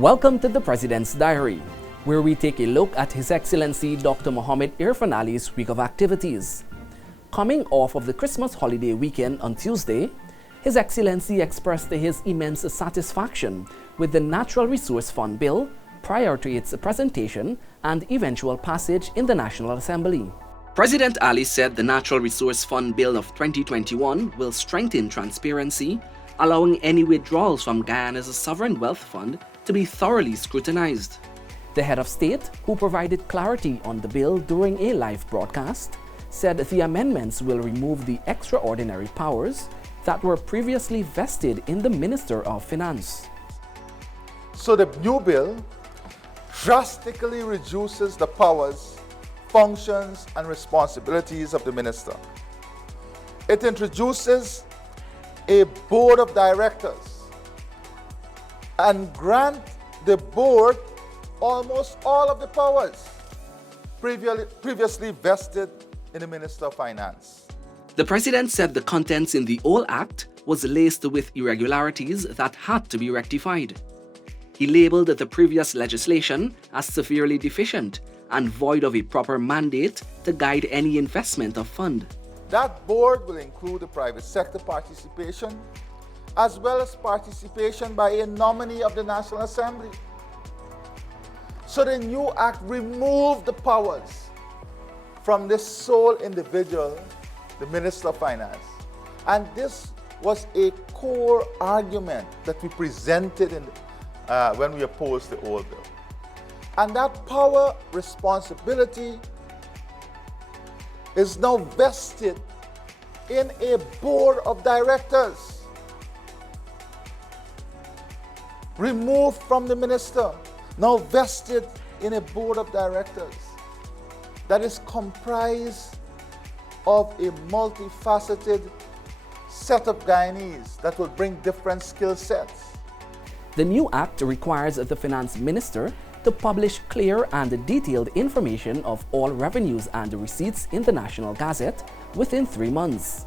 Welcome to the President's Diary, where we take a look at His Excellency Dr. President Irfaan Ali's week of activities. Coming off of the Christmas holiday weekend on Tuesday, His Excellency expressed his immense satisfaction with the Natural Resource Fund Bill prior to its presentation and eventual passage in the National Assembly. President Ali said the Natural Resource Fund Bill of 2021 will strengthen transparency, allowing any withdrawals from Guyana's sovereign wealth fund to be thoroughly scrutinized. The head of state, who provided clarity on the bill during a live broadcast, said the amendments will remove the extraordinary powers that were previously vested in the Minister of Finance. So the new bill drastically reduces the powers, functions, and responsibilities of the minister. It introduces a board of directors and grant the board almost all of the powers previously vested in the Minister of Finance. The President said the contents in the old act was laced with irregularities that had to be rectified. He labeled the previous legislation as severely deficient and void of a proper mandate to guide any investment of fund. That board will include the private sector participation, as well as participation by a nominee of the National Assembly. So the new act removed the powers from this sole individual, the Minister of Finance. And this was a core argument that we presented when we opposed the old bill. And that power responsibility is now vested in a board of directors, removed from the minister, now vested in a board of directors that is comprised of a multifaceted set of Guyanese that will bring different skill sets. The new act requires the finance minister to publish clear and detailed information of all revenues and receipts in the National Gazette within 3 months.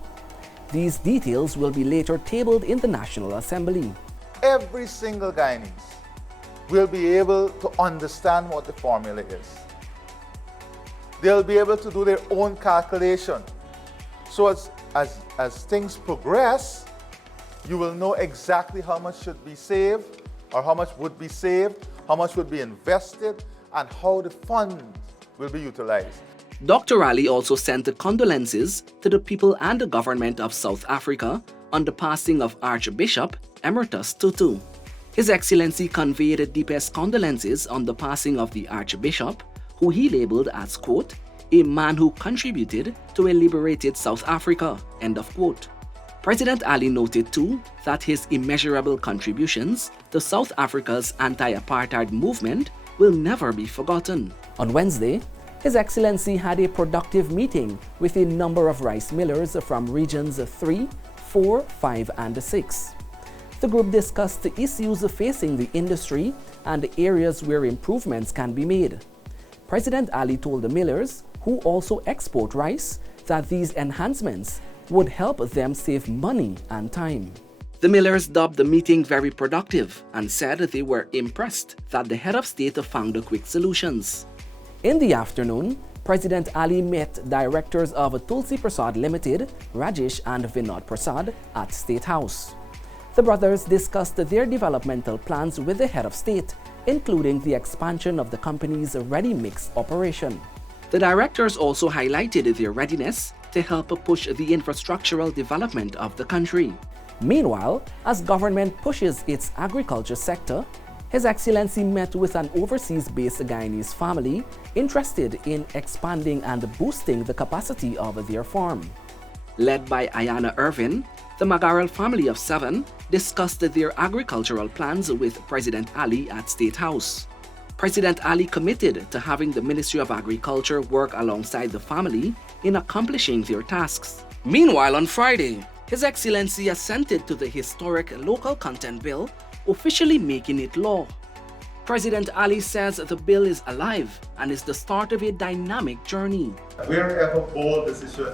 These details will be later tabled in the National Assembly. Every single Guyanese will be able to understand what the formula is. They'll be able to do their own calculation. So as things progress, you will know exactly how much should be saved, or how much would be saved, how much would be invested, and how the funds will be utilized. Dr. Ali also sent condolences to the people and the government of South Africa on the passing of Archbishop Emeritus Tutu. His Excellency conveyed deepest condolences on the passing of the Archbishop, who he labeled as, quote, a man who contributed to a liberated South Africa, end of quote. President Ali noted too that his immeasurable contributions to South Africa's anti-apartheid movement will never be forgotten. On Wednesday, His Excellency had a productive meeting with a number of rice millers from regions 3, 4, 5, and 6. The group discussed the issues facing the industry and the areas where improvements can be made. President Ali told the millers, who also export rice, that these enhancements would help them save money and time. The millers dubbed the meeting very productive and said they were impressed that the head of state found quick solutions. In the afternoon, President Ali met directors of Tulsi Prasad Limited, Rajesh and Vinod Prasad, at State House. The brothers discussed their developmental plans with the head of state, including the expansion of the company's ready-mix operation. The directors also highlighted their readiness to help push the infrastructural development of the country. Meanwhile, as government pushes its agriculture sector, His Excellency met with an overseas-based Guyanese family interested in expanding and boosting the capacity of their farm. Led by Ayana Irvin, the Magaral family of 7 discussed their agricultural plans with President Ali at State House. President Ali committed to having the Ministry of Agriculture work alongside the family in accomplishing their tasks. Meanwhile, on Friday, His Excellency assented to the historic local content bill, officially making it law. President Ali says the bill is alive and is the start of a dynamic journey. Wherever bold decision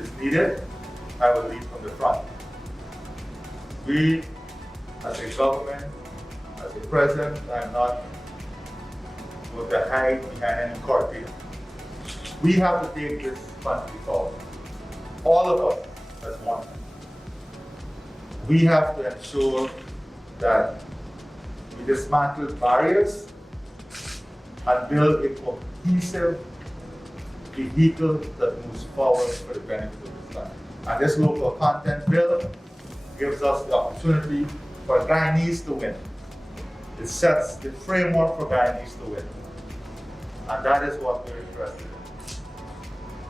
is needed, I will lead from the front. We, as a government, As the president, I'm not going to hide behind any curtain. We have to take this country forward. All of us as one. We have to ensure that we dismantle barriers and build a cohesive vehicle that moves forward for the benefit of this country. And this local content bill gives us the opportunity for Guyanese to win. It sets the framework for Guyanese to win. And that is what we're interested in.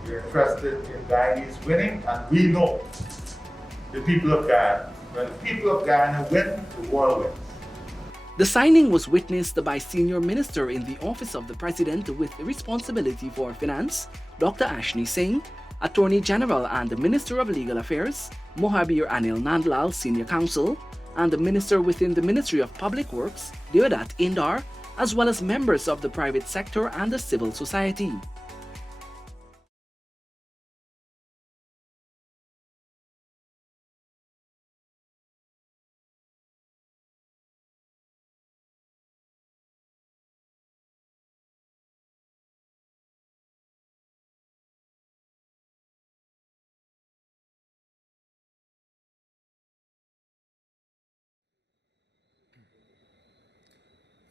We're interested in Guyanese winning, and we know the people of Guyana. When the people of Guyana win, the world wins. The signing was witnessed by Senior Minister in the Office of the President with responsibility for finance, Dr. Ashni Singh, Attorney General and the Minister of Legal Affairs, Mohabir Anil Nandlal, Senior Counsel, and the Minister within the Ministry of Public Works, Deodat Indar, as well as members of the private sector and the civil society.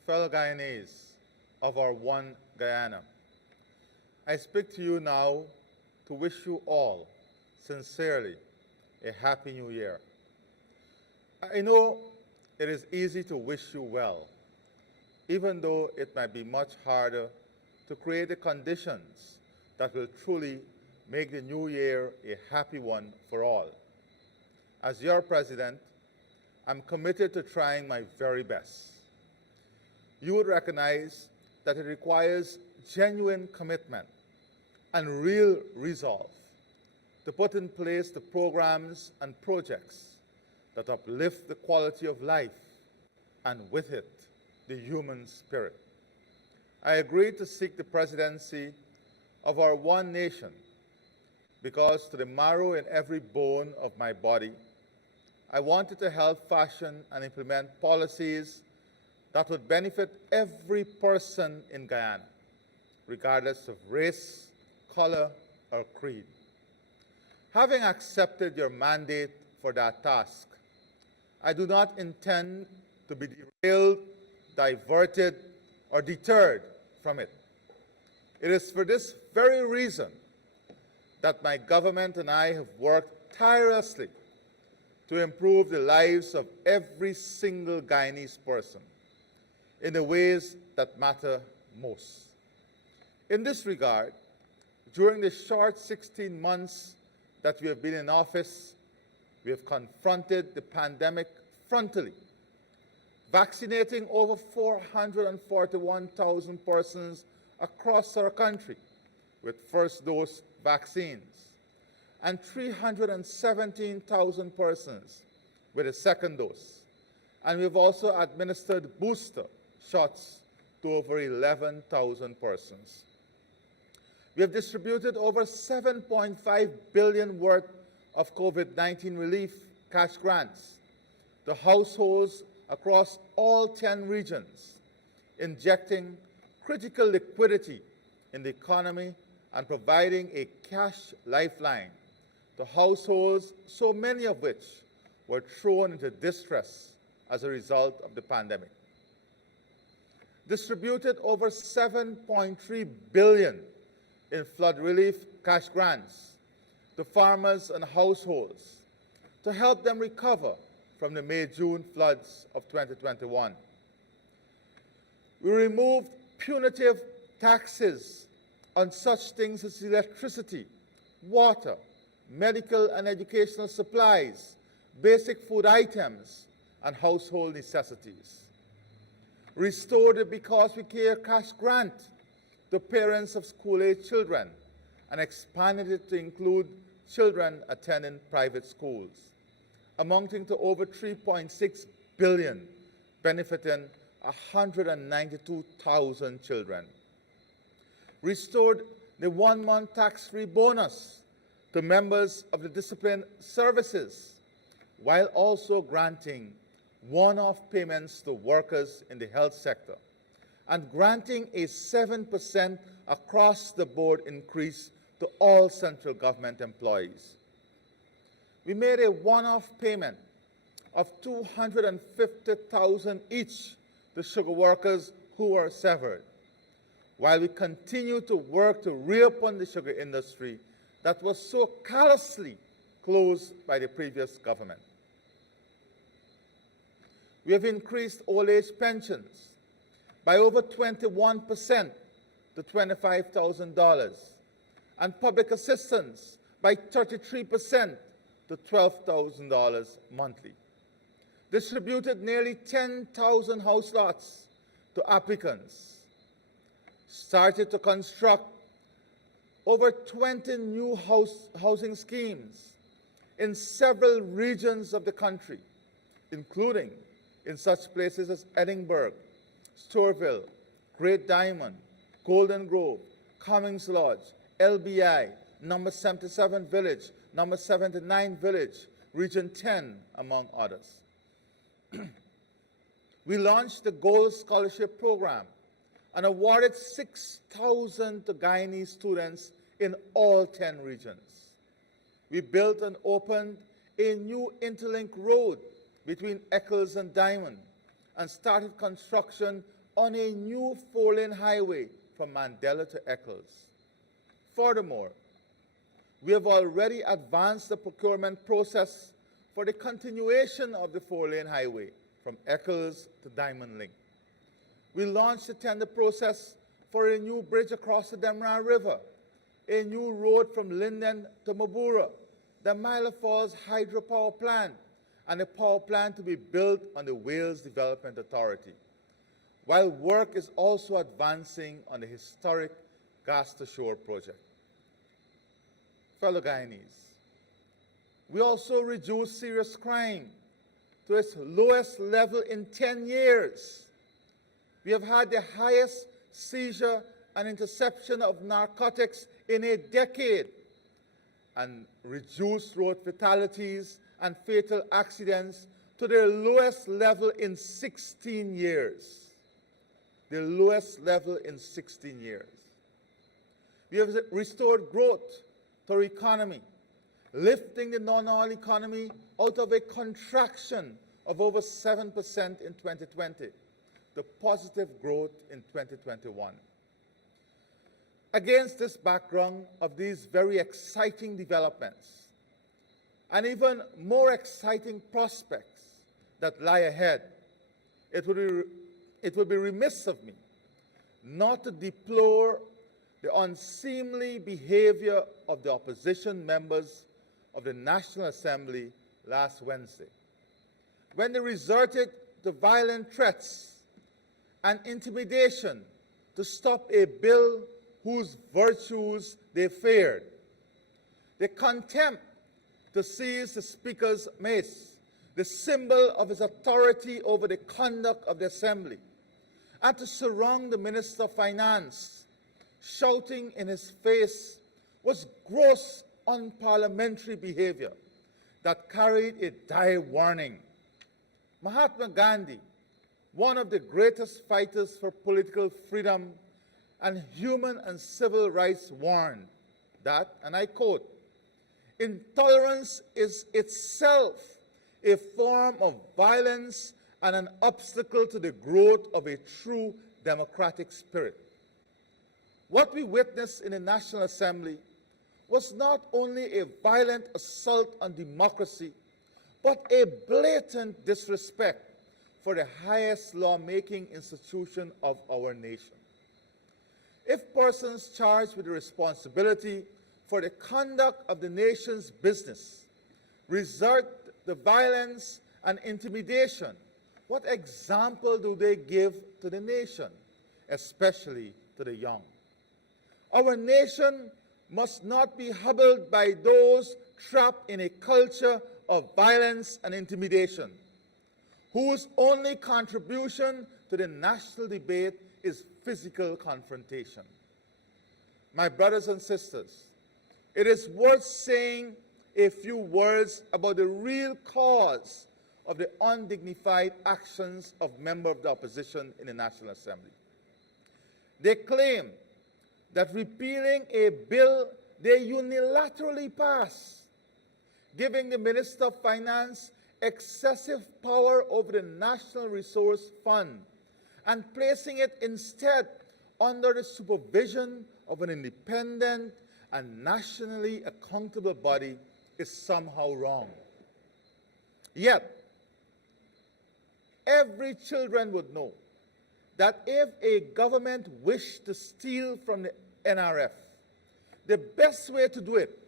Fellow Guyanese of our one Guyana, I speak to you now to wish you all sincerely a Happy New Year. I know it is easy to wish you well, even though it might be much harder to create the conditions that will truly make the new year a happy one for all. As your president, I'm committed to trying my very best. You would recognize that it requires genuine commitment and real resolve to put in place the programs and projects that uplift the quality of life and with it, the human spirit. I agreed to seek the presidency of our one nation because to the marrow in every bone of my body, I wanted to help fashion and implement policies that would benefit every person in Guyana, regardless of race, color, or creed. Having accepted your mandate for that task, I do not intend to be derailed, diverted, or deterred from it. It is for this very reason that my government and I have worked tirelessly to improve the lives of every single Guyanese person in the ways that matter most. In this regard, during the short 16 months that we have been in office, we have confronted the pandemic frontally, vaccinating over 441,000 persons across our country with first-dose vaccines, and 317,000 persons with a second dose. And we've also administered booster shots to over 11,000 persons. We have distributed over $7.5 billion worth of COVID-19 relief cash grants to households across all 10 regions, injecting critical liquidity in the economy and providing a cash lifeline to households, so many of which were thrown into distress as a result of the pandemic. Distributed over $7.3 billion in flood relief cash grants to farmers and households to help them recover from the May-June floods of 2021. We removed punitive taxes on such things as electricity, water, medical and educational supplies, basic food items, and household necessities. Restored the Because We Care cash grant to parents of school-age children and expanded it to include children attending private schools, amounting to over $3.6 billion, benefiting 192,000 children. Restored the one-month tax-free bonus to members of the discipline services, while also granting one-off payments to workers in the health sector, and granting a 7% across-the-board increase to all central government employees. We made a one-off payment of $250,000 each to sugar workers who were severed, while we continue to work to reopen the sugar industry that was so callously closed by the previous government. We have increased old age pensions by over 21% to $25,000, and public assistance by 33% to $12,000 monthly. Distributed nearly 10,000 house lots to applicants. Started to construct over 20 new housing schemes in several regions of the country, including in such places as Edinburgh, Storeville, Great Diamond, Golden Grove, Cummings Lodge, LBI, Number 77 Village, Number 79 Village, Region 10, among others. We launched the Gold Scholarship Program and awarded 6,000 to Guyanese students in all 10 regions. We built and opened a new interlink road between Eccles and Diamond and started construction on a new 4-lane highway from Mandela to Eccles. Furthermore, we have already advanced the procurement process for the continuation of the 4-lane highway from Eccles to Diamond Link. We launched the tender process for a new bridge across the Demra River, a new road from Linden to Mabura, the Mila Falls hydropower plant, and a power plant to be built on the Wales Development Authority, while work is also advancing on the historic Gas to Shore project. Fellow Guyanese, we also reduced serious crime to its lowest level in 10 years. We have had the highest seizure and interception of narcotics in a decade, and reduced road fatalities and fatal accidents to their lowest level in 16 years. The lowest level in 16 years. We have restored growth to our economy, lifting the non-oil economy out of a contraction of over 7% in 2020 to positive growth in 2021. Against this background of these very exciting developments, and even more exciting prospects that lie ahead, it would be remiss of me not to deplore the unseemly behavior of the opposition members of the National Assembly last Wednesday, when they resorted to violent threats and intimidation to stop a bill whose virtues they feared. The contempt to seize the Speaker's mace, the symbol of his authority over the conduct of the Assembly, and to surround the Minister of Finance, shouting in his face, was gross unparliamentary behavior that carried a dire warning. Mahatma Gandhi, one of the greatest fighters for political freedom and human and civil rights, warned that, and I quote, "Intolerance is itself a form of violence and an obstacle to the growth of a true democratic spirit." What we witnessed in the National Assembly was not only a violent assault on democracy, but a blatant disrespect for the highest lawmaking institution of our nation. If persons charged with the responsibility for the conduct of the nation's business resort to violence and intimidation, what example do they give to the nation, especially to the young? Our nation must not be hobbled by those trapped in a culture of violence and intimidation, whose only contribution to the national debate is physical confrontation. My brothers and sisters, it is worth saying a few words about the real cause of the undignified actions of members of the opposition in the National Assembly. They claim that repealing a bill they unilaterally passed, giving the Minister of Finance excessive power over the National Resource Fund and placing it instead under the supervision of an independent and nationally accountable body is somehow wrong. Yet, every children would know that if a government wished to steal from the NRF, the best way to do it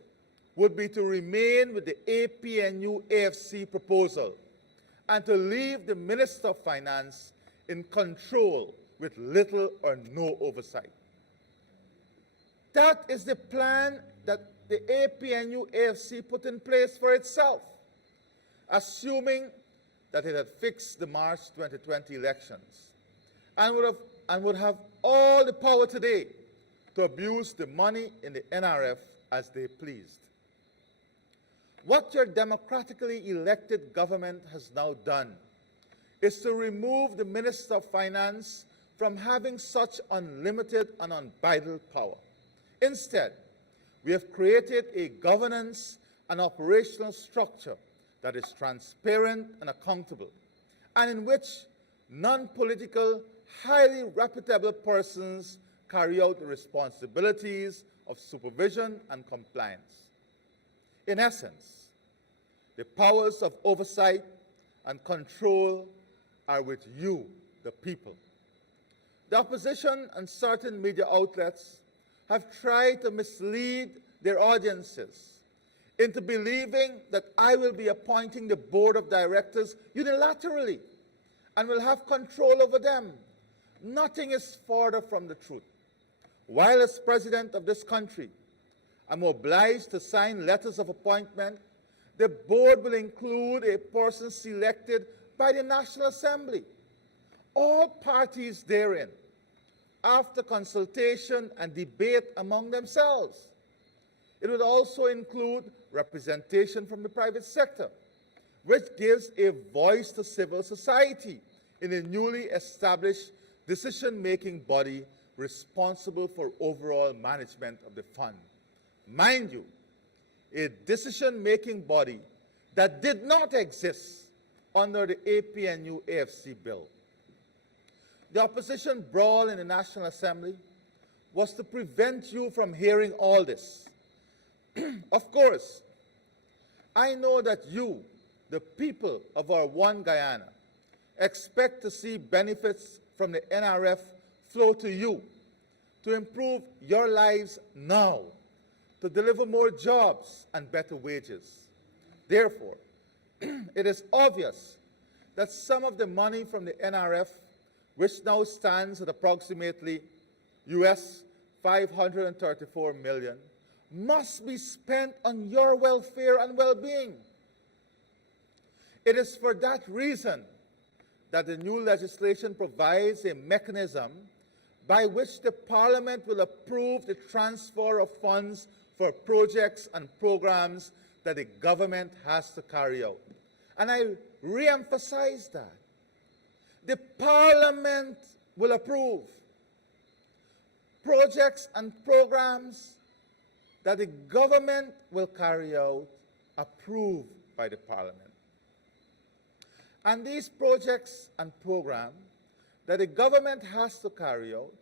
would be to remain with the APNU-AFC proposal and to leave the Minister of Finance in control with little or no oversight. That is the plan that the APNU-AFC put in place for itself, assuming that it had fixed the March 2020 elections and would have all the power today to abuse the money in the NRF as they pleased. What your democratically elected government has now done is to remove the Minister of Finance from having such unlimited and unbridled power. Instead, we have created a governance and operational structure that is transparent and accountable, and in which non-political, highly reputable persons carry out the responsibilities of supervision and compliance. In essence, the powers of oversight and control are with you, the people. The opposition and certain media outlets have tried to mislead their audiences into believing that I will be appointing the board of directors unilaterally and will have control over them. Nothing is further from the truth. While as president of this country, I'm obliged to sign letters of appointment, the board will include a person selected by the National Assembly. All parties therein, after consultation and debate among themselves. It would also include representation from the private sector, which gives a voice to civil society in a newly established decision-making body responsible for overall management of the fund. Mind you, a decision-making body that did not exist under the APNU-AFC bill. The opposition brawl in the National Assembly was to prevent you from hearing all this. Of course, I know that you, the people of our one Guyana, expect to see benefits from the NRF flow to you, to improve your lives now, to deliver more jobs and better wages. Therefore, it is obvious that some of the money from the NRF, which now stands at approximately US $534 million, must be spent on your welfare and well-being. It is for that reason that the new legislation provides a mechanism by which the Parliament will approve the transfer of funds for projects and programs that the government has to carry out. And I re-emphasize that. The Parliament will approve projects and programs that the government will carry out, approved by the Parliament. And these projects and programs that the government has to carry out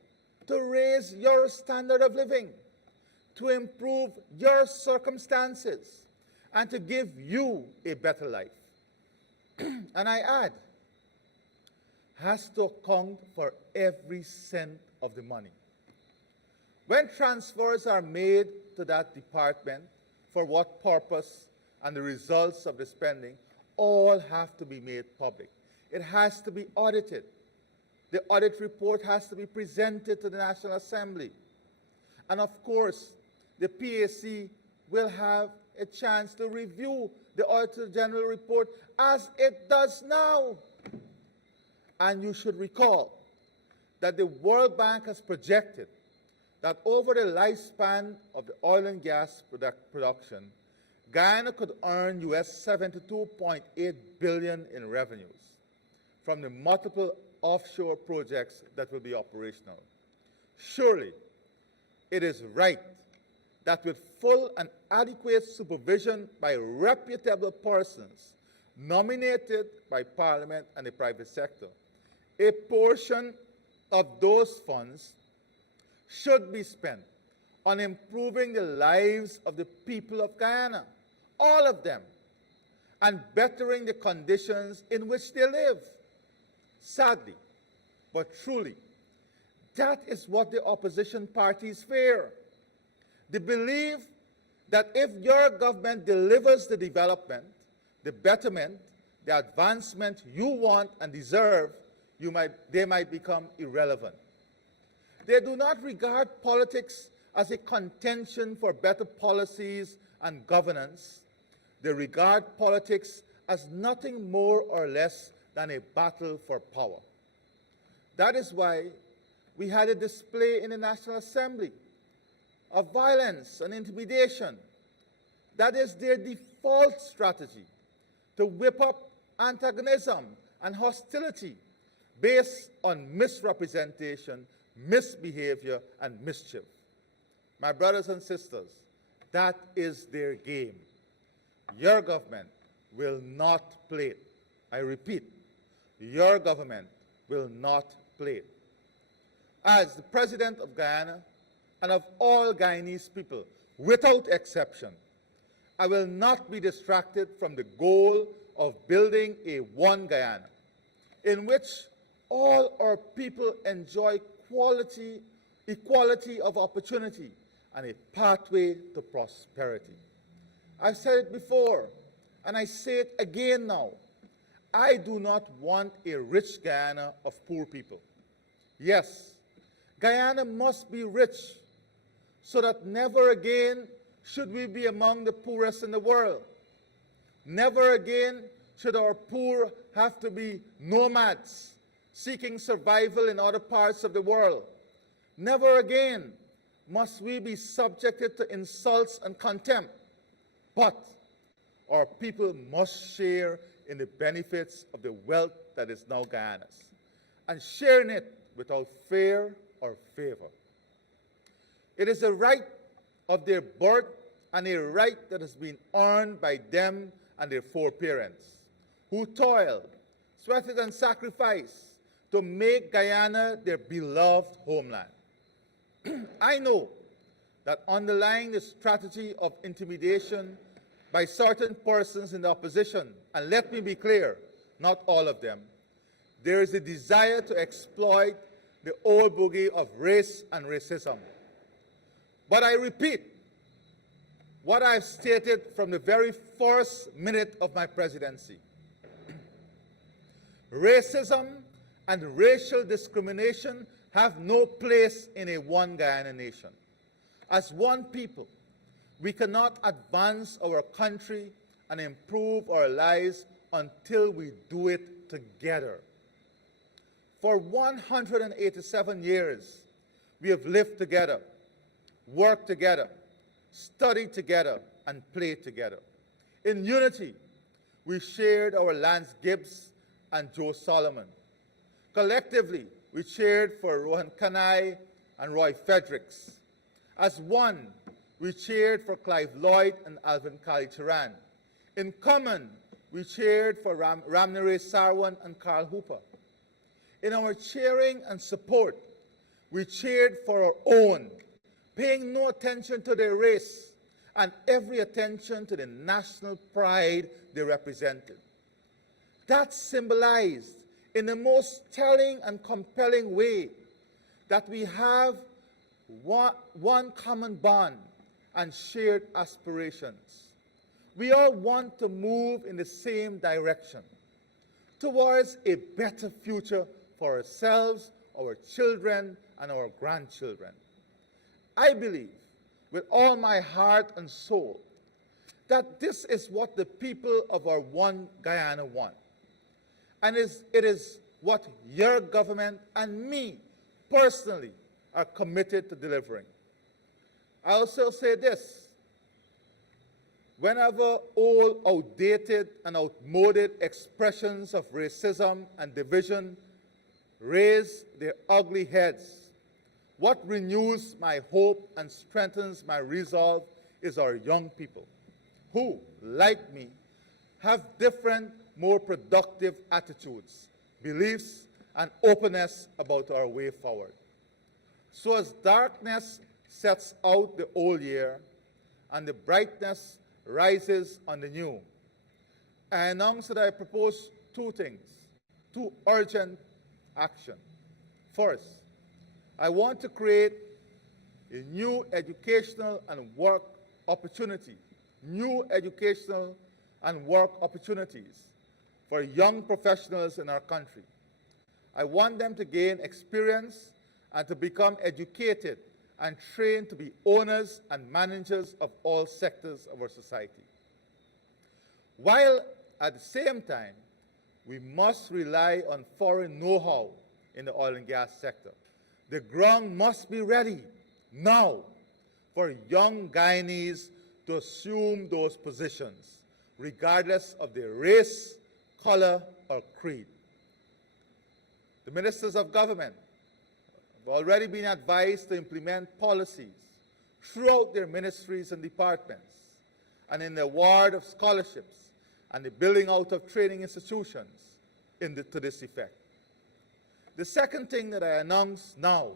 to raise your standard of living, to improve your circumstances, and to give you a better life. And I add, has to account for every cent of the money. When transfers are made to that department, for what purpose and the results of the spending, all have to be made public. It has to be audited. The audit report has to be presented to the National Assembly. And of course, the PAC will have a chance to review the Auditor General report as it does now. And you should recall that the World Bank has projected that over the lifespan of the oil and gas production, Guyana could earn US 72.8 billion in revenues from the multiple offshore projects that will be operational. Surely, it is right that with full and adequate supervision by reputable persons nominated by Parliament and the private sector, a portion of those funds should be spent on improving the lives of the people of Guyana, all of them, and bettering the conditions in which they live. Sadly, but truly, that is what the opposition parties fear. They believe that if your government delivers the development, the betterment, the advancement you want and deserve, they might become irrelevant. They do not regard politics as a contention for better policies and governance. They regard politics as nothing more or less than a battle for power. That is why we had a display in the National Assembly of violence and intimidation. That is their default strategy, to whip up antagonism and hostility based on misrepresentation, misbehavior, and mischief. My brothers and sisters, that is their game. Your government will not play it. I repeat, your government will not play it. As the President of Guyana and of all Guyanese people, without exception, I will not be distracted from the goal of building a one Guyana, in which all our people enjoy equality of opportunity, and a pathway to prosperity. I've said it before, and I say it again now. I do not want a rich Guyana of poor people. Yes, Guyana must be rich, so that never again should we be among the poorest in the world. Never again should our poor have to be nomads seeking survival in other parts of the world. Never again must we be subjected to insults and contempt. But our people must share in the benefits of the wealth that is now Guyana's, and sharing it without fear or favor. It is a right of their birth and a right that has been earned by them and their foreparents, who toiled, sweated, and sacrificed to make Guyana their beloved homeland. I know that underlying the strategy of intimidation by certain persons in the opposition, and let me be clear, not all of them, there is a desire to exploit the old boogie of race and racism. But I repeat what I've stated from the very first minute of my presidency. Racism and racial discrimination have no place in a one Guyana nation. As one people, we cannot advance our country and improve our lives until we do it together. For 187 years, we have lived together, worked together, studied together, and played together. In unity, we shared our Lance Gibbs and Joe Solomon. Collectively, we cheered for Rohan Kanai and Roy Fredericks. As one, we cheered for Clive Lloyd and Alvin Kali-Turan. In common, we cheered for Ramnere Sarwan and Carl Hooper. In our cheering and support, we cheered for our own, paying no attention to their race and every attention to the national pride they represented. That symbolized in the most telling and compelling way that we have one common bond and shared aspirations. We all want to move in the same direction towards a better future for ourselves, our children, and our grandchildren. I believe with all my heart and soul that this is what the people of our one Guyana want. And it is what your government and me personally are committed to delivering. I also say this: Whenever old, outdated, and outmoded expressions of racism and division raise their ugly heads, what renews my hope and strengthens my resolve is our young people, who, like me, have different, more productive attitudes, beliefs, and openness about our way forward. So as darkness sets out the old year and the brightness rises on the new, I announce that I propose two things, two urgent action. First, I want to create a new educational and work opportunity, new educational and work opportunities for young professionals in our country. I want them to gain experience and to become educated and trained to be owners and managers of all sectors of our society. While at the same time, we must rely on foreign know-how in the oil and gas sector. The ground must be ready now for young Guyanese to assume those positions, regardless of their race, color, or creed. The ministers of government have already been advised to implement policies throughout their ministries and departments, and in the award of scholarships and the building out of training institutions to this effect. The second thing that I announce now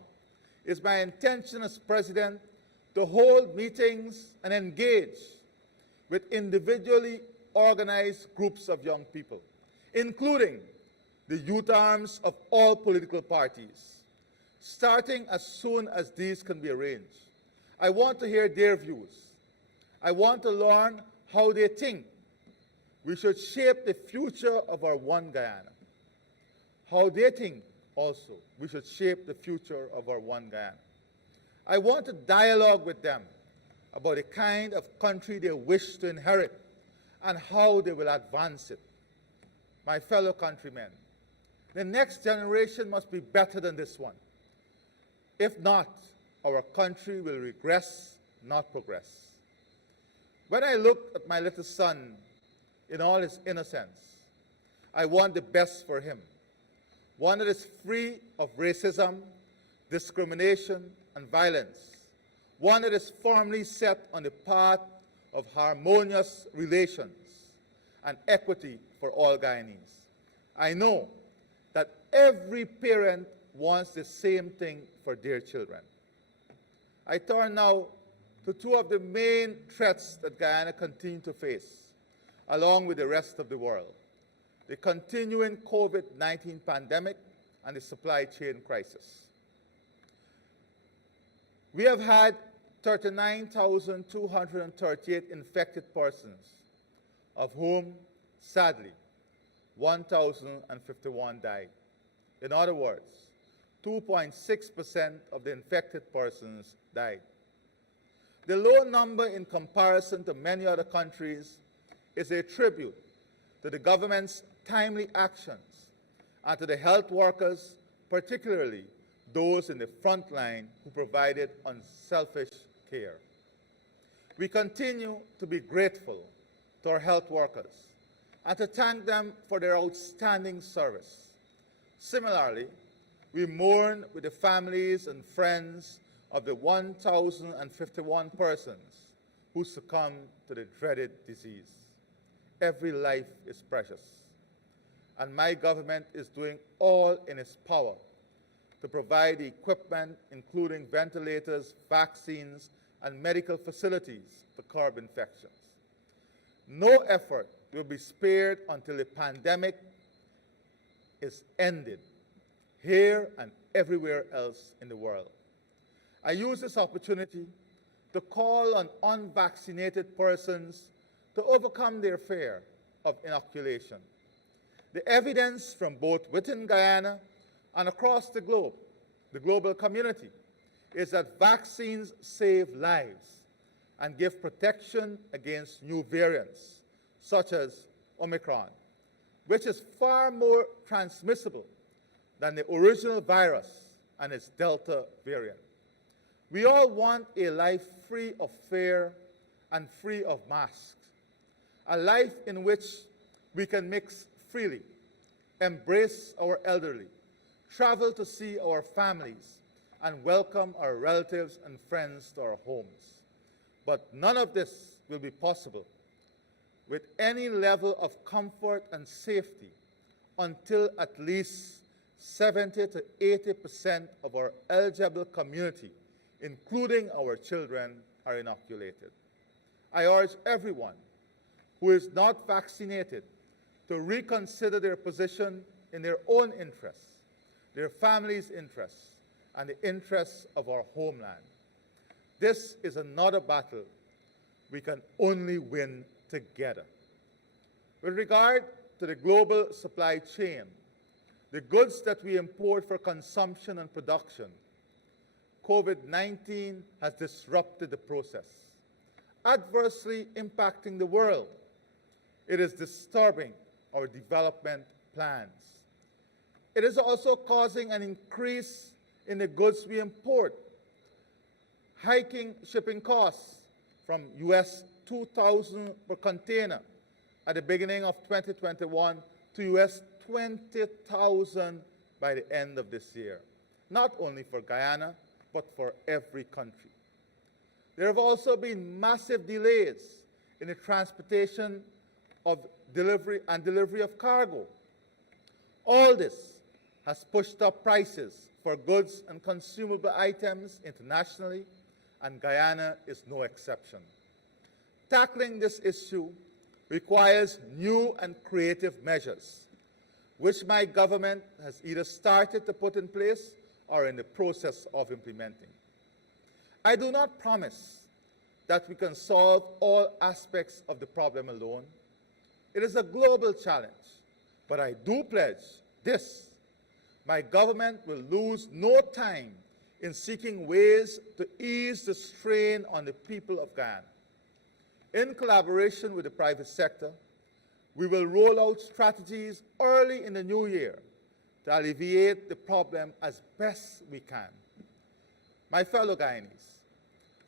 is my intention as president to hold meetings and engage with individually organized groups of young people, including the youth arms of all political parties, starting as soon as these can be arranged. I want to hear their views. I want to learn how they think we should shape the future of our one Guyana. How they think also we should shape the future of our one Guyana. I want to dialogue with them about the kind of country they wish to inherit and how they will advance it. My fellow countrymen, the next generation must be better than this one. If not, our country will regress, not progress. When I look at my little son in all his innocence, I want the best for him. One that is free of racism, discrimination, and violence. One that is firmly set on the path of harmonious relations and equity for all Guyanese. I know that every parent wants the same thing for their children. I turn now to two of the main threats that Guyana continues to face, along with the rest of the world: the continuing COVID-19 pandemic and the supply chain crisis. We have had 39,238 infected persons, of whom, sadly, 1,051 died. In other words, 2.6% of the infected persons died. The low number in comparison to many other countries is a tribute to the government's timely actions and to the health workers, particularly those in the front line who provided unselfish care. We continue to be grateful to our health workers and to thank them for their outstanding service. Similarly, we mourn with the families and friends of the 1,051 persons who succumbed to the dreaded disease. Every life is precious, and my government is doing all in its power to provide the equipment, including ventilators, vaccines, and medical facilities to curb infections. No effort will be spared until the pandemic is ended, here and everywhere else in the world. I use this opportunity to call on unvaccinated persons to overcome their fear of inoculation. The evidence from both within Guyana and across the globe, the global community, is that vaccines save lives and give protection against new variants, such as Omicron, which is far more transmissible than the original virus and its Delta variant. We all want a life free of fear and free of masks, a life in which we can mix freely, embrace our elderly, travel to see our families, and welcome our relatives and friends to our homes. But none of this will be possible with any level of comfort and safety until at least 70 to 80% of our eligible community, including our children, are inoculated. I urge everyone who is not vaccinated to reconsider their position in their own interests, their families' interests, and the interests of our homeland. This is another battle we can only win together. With regard to the global supply chain, the goods that we import for consumption and production, COVID-19 has disrupted the process, adversely impacting the world. It is disturbing our development plans. It is also causing an increase in the goods we import, hiking shipping costs from US $2,000 per container at the beginning of 2021 to US $20,000 by the end of this year, not only for Guyana, but for every country. There have also been massive delays in the transportation of delivery of cargo. All this has pushed up prices for goods and consumable items internationally, and Guyana is no exception. Tackling this issue requires new and creative measures, which my government has either started to put in place or in the process of implementing. I do not promise that we can solve all aspects of the problem alone. It is a global challenge, but I do pledge this: my government will lose no time in seeking ways to ease the strain on the people of Guyana. In collaboration with the private sector, we will roll out strategies early in the new year to alleviate the problem as best we can. My fellow Guyanese,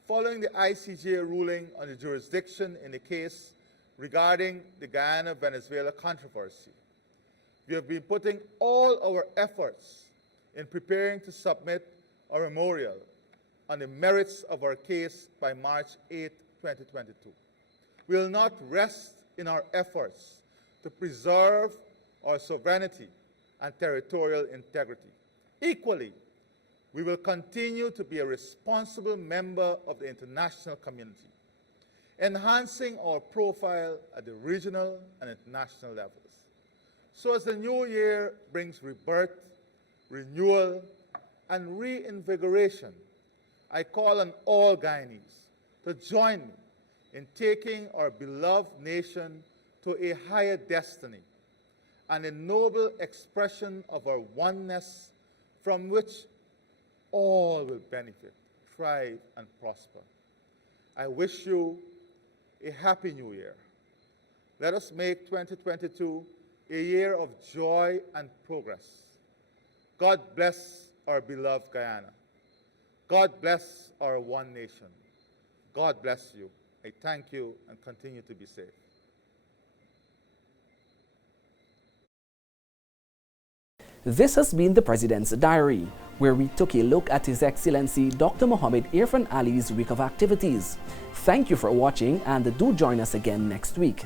following the ICJ ruling on the jurisdiction in the case regarding the Guyana-Venezuela controversy, we have been putting all our efforts in preparing to submit our memorial on the merits of our case by March 8, 2022. We will not rest in our efforts to preserve our sovereignty and territorial integrity. Equally, we will continue to be a responsible member of the international community, enhancing our profile at the regional and international levels. So as the new year brings rebirth, renewal, and reinvigoration, I call on all Guyanese to join me in taking our beloved nation to a higher destiny and a noble expression of our oneness from which all will benefit, thrive, and prosper. I wish you a happy new year. Let us make 2022 a year of joy and progress. God bless our beloved Guyana. God bless our one nation. God bless you. I thank you and continue to be safe. This has been the President's Diary, where we took a look at His Excellency Dr. Mohammed Irfaan Ali's week of activities. Thank you for watching, and do join us again next week.